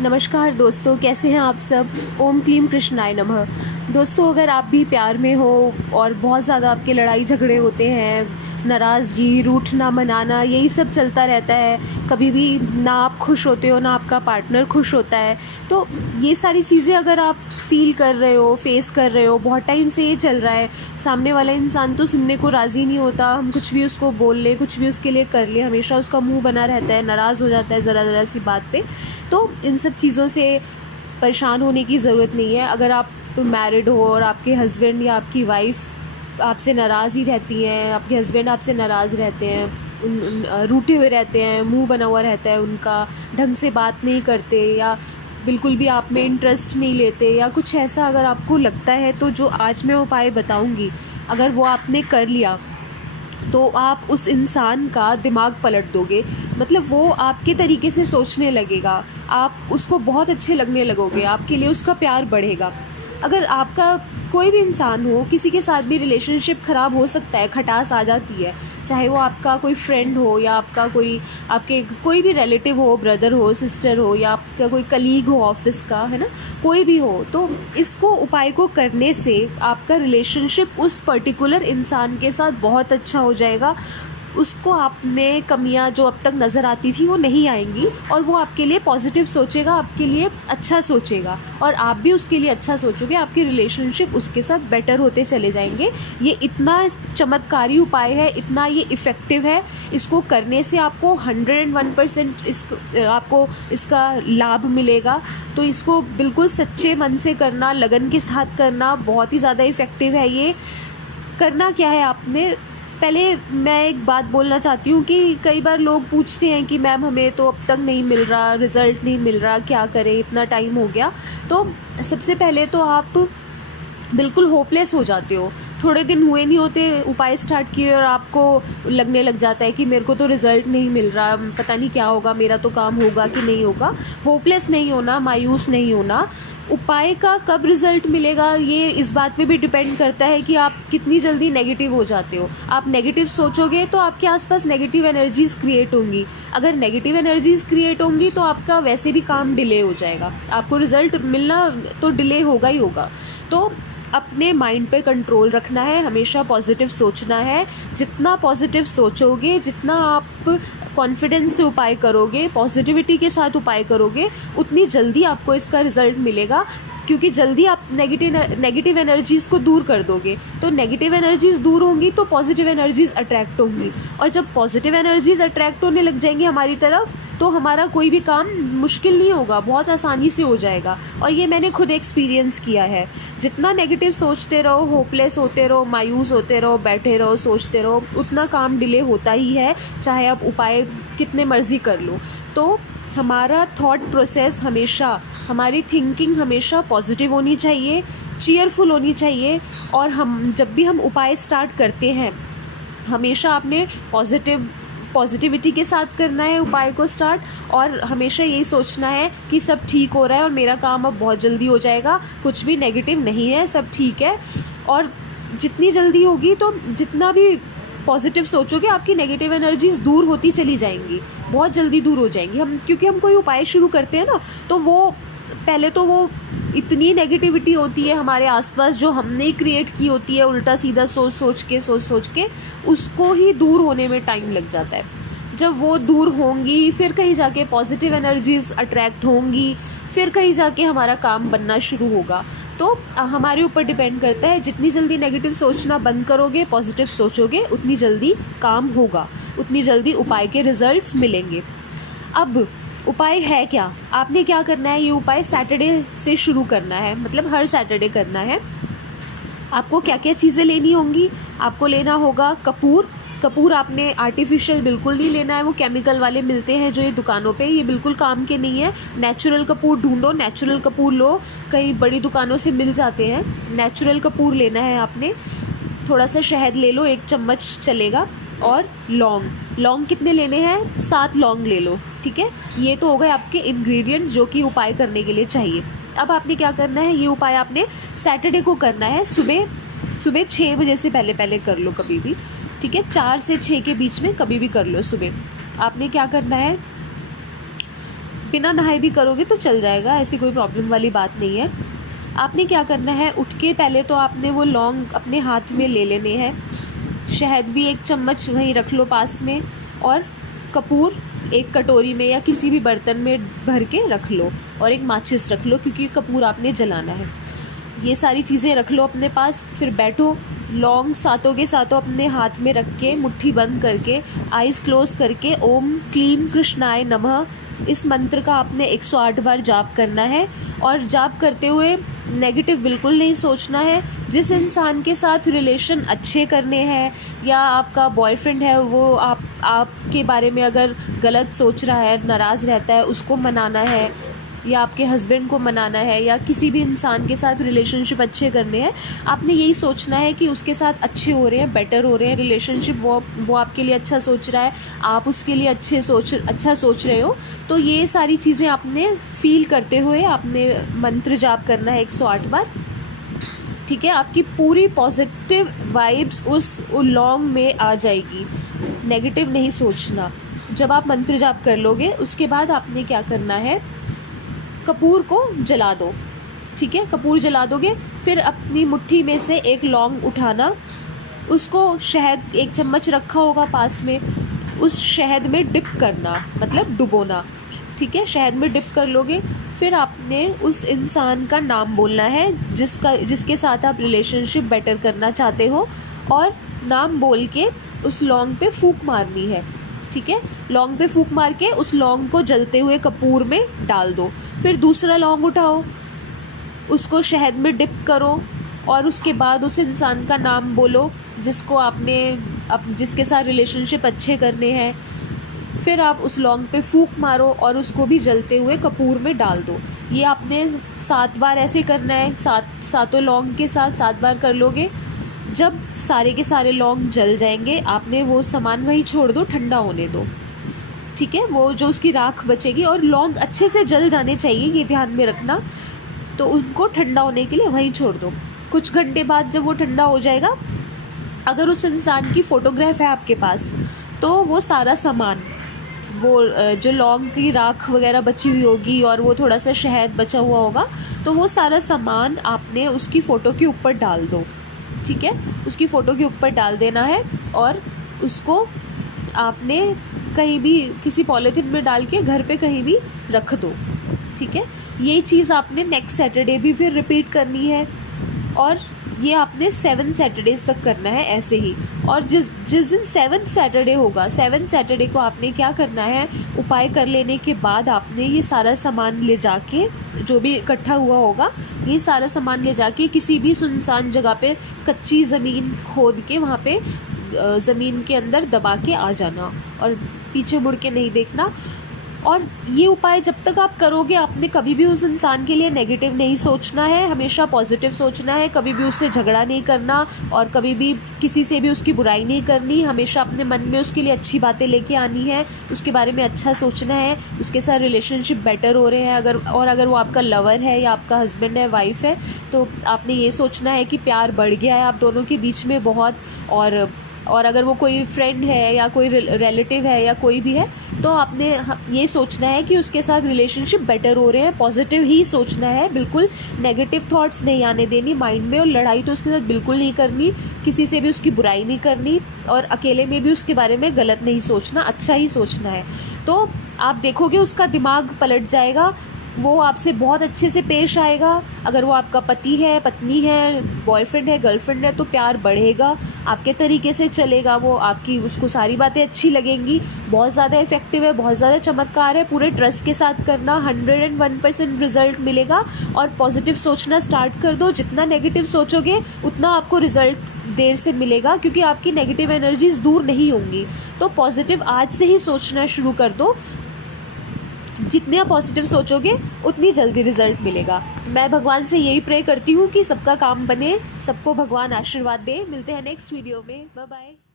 नमस्कार दोस्तों, कैसे हैं आप सब। ओम क्लीम कृष्णाय नमः। दोस्तों, अगर आप भी प्यार में हो और बहुत ज़्यादा आपके लड़ाई झगड़े होते हैं, नाराज़गी, रूठना मनाना, यही सब चलता रहता है, कभी भी ना आप खुश होते हो ना आपका पार्टनर खुश होता है, तो ये सारी चीज़ें अगर आप फील कर रहे हो, फेस कर रहे हो, बहुत टाइम से ये चल रहा है, सामने वाला इंसान तो सुनने को राज़ी नहीं होता, हम कुछ भी उसको बोल ले, कुछ भी उसके लिए कर ले, हमेशा उसका मुँह बना रहता है, नाराज़ हो जाता है ज़रा सी बात पे। तो इन सब चीज़ों से परेशान होने की ज़रूरत नहीं है। अगर आप मैरिड हो और आपके हस्बैंड या आपकी वाइफ़ आपसे नाराज़ ही रहती हैं, आपके हस्बैंड आपसे नाराज़ रहते हैं, रूठे हुए रहते हैं, मुंह बना हुआ रहता है उनका, ढंग से बात नहीं करते या बिल्कुल भी आप में इंटरेस्ट नहीं लेते या कुछ ऐसा अगर आपको लगता है, तो जो आज मैं उपाय बताऊंगी, अगर वो आपने कर लिया तो आप उस इंसान का दिमाग पलट दोगे। मतलब वो आपके तरीके से सोचने लगेगा, आप उसको बहुत अच्छे लगने लगोगे, आपके लिए उसका प्यार बढ़ेगा। अगर आपका कोई भी इंसान हो, किसी के साथ भी रिलेशनशिप ख़राब हो सकता है, खटास आ जाती है, चाहे वो आपका कोई फ्रेंड हो या आपका कोई आपके कोई भी रिलेटिव हो, ब्रदर हो, सिस्टर हो या आपका कोई कलीग हो ऑफिस का, है ना, कोई भी हो, तो इसको उपाय को करने से आपका रिलेशनशिप उस पर्टिकुलर इंसान के साथ बहुत अच्छा हो जाएगा। उसको आप में कमियां जो अब तक नज़र आती थी वो नहीं आएंगी और वो आपके लिए पॉजिटिव सोचेगा, आपके लिए अच्छा सोचेगा और आप भी उसके लिए अच्छा सोचोगे। आपकी रिलेशनशिप उसके साथ बेटर होते चले जाएंगे। ये इतना चमत्कारी उपाय है, इतना ये इफ़ेक्टिव है, इसको करने से आपको 101% आपको इसका लाभ मिलेगा। तो इसको बिल्कुल सच्चे मन से करना, लगन के साथ करना, बहुत ही ज़्यादा इफ़ेक्टिव है। ये करना क्या है आपने, पहले मैं एक बात बोलना चाहती हूँ कि कई बार लोग पूछते हैं कि मैम हमें तो अब तक नहीं मिल रहा, रिज़ल्ट नहीं मिल रहा, क्या करें, इतना टाइम हो गया। तो सबसे पहले तो आप बिल्कुल होपलेस हो जाते हो। थोड़े दिन हुए नहीं होते उपाय स्टार्ट किए और आपको लगने लग जाता है कि मेरे को तो रिज़ल्ट नहीं मिल रहा, पता नहीं क्या होगा, मेरा तो काम होगा कि नहीं होगा। होपलेस नहीं होना, मायूस नहीं होना। उपाय का कब रिज़ल्ट मिलेगा ये इस बात पे भी डिपेंड करता है कि आप कितनी जल्दी नेगेटिव हो जाते हो। आप नेगेटिव सोचोगे तो आपके आसपास नेगेटिव एनर्जीज़ क्रिएट होंगी। अगर नेगेटिव एनर्जीज़ क्रिएट होंगी तो आपका वैसे भी काम डिले हो जाएगा, आपको रिज़ल्ट मिलना तो डिले होगा ही होगा। तो अपने माइंड पे कंट्रोल रखना है, हमेशा पॉजिटिव सोचना है। जितना पॉजिटिव सोचोगे, जितना आप कॉन्फिडेंस से उपाय करोगे, पॉजिटिविटी के साथ उपाय करोगे, उतनी जल्दी आपको इसका रिज़ल्ट मिलेगा। क्योंकि जल्दी आप नेगेटिव एनर्जीज़ को दूर कर दोगे, तो नेगेटिव एनर्जीज़ दूर होंगी तो पॉजिटिव एनर्जीज़ अट्रैक्ट होंगी, और जब पॉजिटिव एनर्जीज़ अट्रैक्ट होने लग जाएंगी हमारी तरफ, तो हमारा कोई भी काम मुश्किल नहीं होगा, बहुत आसानी से हो जाएगा। और ये मैंने खुद एक्सपीरियंस किया है। जितना नेगेटिव सोचते रहो, होपलेस होते रहो, मायूस होते रहो, बैठे रहो, सोचते रहो, उतना काम डिले होता ही है, चाहे आप उपाय कितने मर्जी कर लो। तो हमारा थॉट प्रोसेस हमेशा, हमारी थिंकिंग हमेशा पॉजिटिव होनी चाहिए, चीयरफुल होनी चाहिए। और हम जब भी हम उपाय स्टार्ट करते हैं, हमेशा आपने पॉजिटिविटी के साथ करना है उपाय को स्टार्ट, और हमेशा यही सोचना है कि सब ठीक हो रहा है और मेरा काम अब बहुत जल्दी हो जाएगा, कुछ भी नेगेटिव नहीं है, सब ठीक है। और जितनी जल्दी होगी, तो जितना भी पॉजिटिव सोचोगे, आपकी नेगेटिव एनर्जीज़ दूर होती चली जाएंगी, बहुत जल्दी दूर हो जाएंगी। क्योंकि हम कोई उपाय शुरू करते हैं ना, तो वो पहले तो वो इतनी नेगेटिविटी होती है हमारे आसपास जो हमने ही क्रिएट की होती है, उल्टा सीधा सोच सोच के उसको ही दूर होने में टाइम लग जाता है। जब वो दूर होंगी, फिर कहीं जाके पॉजिटिव एनर्जीज़ अट्रैक्ट होंगी, फिर कहीं जाके हमारा काम बनना शुरू होगा। तो हमारे ऊपर डिपेंड करता है, जितनी जल्दी नेगेटिव सोचना बंद करोगे, पॉजिटिव सोचोगे, उतनी जल्दी काम होगा, उतनी जल्दी उपाय के रिजल्ट्स मिलेंगे। अब उपाय है क्या, आपने क्या करना है, ये उपाय सैटरडे से शुरू करना है, मतलब हर सैटरडे करना है। आपको क्या क्या चीज़ें लेनी होंगी, आपको लेना होगा कपूर आपने आर्टिफिशियल बिल्कुल नहीं लेना है, वो केमिकल वाले मिलते हैं जो ये दुकानों पे, ये बिल्कुल काम के नहीं है। नेचुरल कपूर ढूंढो, नेचुरल कपूर लो, कई बड़ी दुकानों से मिल जाते हैं। नेचुरल कपूर लेना है आपने। थोड़ा सा शहद ले लो, 1 चम्मच चलेगा। और लौंग कितने लेने हैं, 7 लौंग ले लो, ठीक है। ये तो हो गए आपके इंग्रेडिएंट्स जो कि उपाय करने के लिए चाहिए। अब आपने क्या करना है, ये उपाय आपने सैटरडे को करना है, सुबह 6 बजे से पहले कर लो कभी भी, ठीक है। 4 से 6 के बीच में कभी भी कर लो सुबह। आपने क्या करना है, बिना नहाए भी करोगे तो चल जाएगा, ऐसी कोई प्रॉब्लम वाली बात नहीं है। आपने क्या करना है, उठ के पहले तो आपने वो लौंग अपने हाथ में ले लेने हैं, शहद भी 1 चम्मच वहीं रख लो पास में, और कपूर एक कटोरी में या किसी भी बर्तन में भर के रख लो, और एक माचिस रख लो क्योंकि कपूर आपने जलाना है। ये सारी चीज़ें रख लो अपने पास, फिर बैठो। लौंग सातों के सातों अपने हाथ में रख के मुट्ठी बंद करके आइज़ क्लोज करके ओम क्लीम कृष्णाय नमः इस मंत्र का आपने 108 बार जाप करना है। और जाप करते हुए नेगेटिव बिल्कुल नहीं सोचना है। जिस इंसान के साथ रिलेशन अच्छे करने हैं या आपका बॉयफ्रेंड है वो आपके बारे में अगर गलत सोच रहा है, नाराज़ रहता है, उसको मनाना है, या आपके हस्बैंड को मनाना है, या किसी भी इंसान के साथ रिलेशनशिप अच्छे करने हैं, आपने यही सोचना है कि उसके साथ अच्छे हो रहे हैं, बेटर हो रहे हैं रिलेशनशिप, वो आपके लिए अच्छा सोच रहा है, आप उसके लिए अच्छा सोच रहे हो। तो ये सारी चीज़ें आपने फील करते हुए आपने मंत्र जाप करना है 108 बार। ठीक है, आपकी पूरी पॉजिटिव वाइब्स उस लौंग में आ जाएगी, नेगेटिव नहीं सोचना। जब आप मंत्र जाप कर लोगे उसके बाद आपने क्या करना है, कपूर को जला दो। ठीक है, कपूर जला दोगे, फिर अपनी मुट्ठी में से एक लौंग उठाना, उसको शहद 1 चम्मच रखा होगा पास में, उस शहद में डिप करना, मतलब डुबोना। ठीक है, शहद में डिप कर लोगे, फिर आपने उस इंसान का नाम बोलना है जिसके साथ आप रिलेशनशिप बेटर करना चाहते हो, और नाम बोल के उस लौंग पे फूंक मारनी है। ठीक है, लौंग पे फूंक मार के उस लौंग को जलते हुए कपूर में डाल दो। फिर दूसरा लौंग उठाओ, उसको शहद में डिप करो, और उसके बाद उस इंसान का नाम बोलो जिसके साथ रिलेशनशिप अच्छे करने हैं। फिर आप उस लौंग पे फूंक मारो और उसको भी जलते हुए कपूर में डाल दो। ये आपने 7 बार ऐसे करना है, सातों लौंग के साथ 7 बार कर लोगे। जब सारे के सारे लौंग जल जाएंगे, आपने वो सामान वहीं छोड़ दो, ठंडा होने दो। ठीक है, वो जो उसकी राख बचेगी, और लौंग अच्छे से जल जाने चाहिए, ये ध्यान में रखना, तो उनको ठंडा होने के लिए वहीं छोड़ दो। कुछ घंटे बाद जब वो ठंडा हो जाएगा, अगर उस इंसान की फ़ोटोग्राफ है आपके पास, तो वो सारा सामान, वो जो लौंग की राख वगैरह बची हुई होगी और वो थोड़ा सा शहद बचा हुआ होगा, तो वो सारा सामान आपने उसकी फ़ोटो के ऊपर डाल दो। ठीक है, उसकी फ़ोटो के ऊपर डाल देना है, और उसको आपने कहीं भी किसी पॉलीथिन में डाल के घर पे कहीं भी रख दो। ठीक है, ये चीज़ आपने नेक्स्ट सैटरडे भी फिर रिपीट करनी है, और ये आपने 7 सैटरडेज़ तक करना है ऐसे ही। और जिस दिन 7th सैटरडे होगा, 7th सैटरडे को आपने क्या करना है, उपाय कर लेने के बाद आपने ये सारा सामान ले जाके, जो भी इकट्ठा हुआ होगा, ये सारा सामान ले जाके किसी भी सुनसान जगह पे कच्ची ज़मीन खोद के वहाँ पे ज़मीन के अंदर दबा के आ जाना, और पीछे मुड़ के नहीं देखना। और ये उपाय जब तक आप करोगे, आपने कभी भी उस इंसान के लिए नेगेटिव नहीं सोचना है, हमेशा पॉजिटिव सोचना है, कभी भी उससे झगड़ा नहीं करना, और कभी भी किसी से भी उसकी बुराई नहीं करनी। हमेशा अपने मन में उसके लिए अच्छी बातें लेके आनी है, उसके बारे में अच्छा सोचना है, उसके साथ रिलेशनशिप बेटर हो रहे हैं अगर वो आपका लवर है या आपका हस्बैंड है, वाइफ है, तो आपने ये सोचना है कि प्यार बढ़ गया है आप दोनों के बीच में बहुत। और अगर वो कोई फ्रेंड है या कोई रिलेटिव है या कोई भी है, तो आपने ये सोचना है कि उसके साथ रिलेशनशिप बेटर हो रहे हैं, पॉजिटिव ही सोचना है, बिल्कुल नेगेटिव थॉट्स नहीं आने देनी माइंड में। और लड़ाई तो उसके साथ बिल्कुल नहीं करनी, किसी से भी उसकी बुराई नहीं करनी, और अकेले में भी उसके बारे में गलत नहीं सोचना, अच्छा ही सोचना है। तो आप देखोगे उसका दिमाग पलट जाएगा, वो आपसे बहुत अच्छे से पेश आएगा। अगर वो आपका पति है, पत्नी है, बॉयफ्रेंड है, गर्लफ्रेंड है, तो प्यार बढ़ेगा, आपके तरीके से चलेगा वो, उसको सारी बातें अच्छी लगेंगी। बहुत ज़्यादा इफ़ेक्टिव है, बहुत ज़्यादा चमत्कार है, पूरे ट्रस्ट के साथ करना, 101% रिज़ल्ट मिलेगा। और पॉजिटिव सोचना स्टार्ट कर दो, जितना नेगेटिव सोचोगे उतना आपको रिज़ल्ट देर से मिलेगा, क्योंकि आपकी नेगेटिव एनर्जीज़ दूर नहीं होंगी। तो पॉजिटिव आज से ही सोचना शुरू कर दो, जितने आप पॉजिटिव सोचोगे उतनी जल्दी रिजल्ट मिलेगा। मैं भगवान से यही प्रे करती हूँ कि सबका काम बने, सबको भगवान आशीर्वाद दे। मिलते हैं नेक्स्ट वीडियो में, बाय बाय।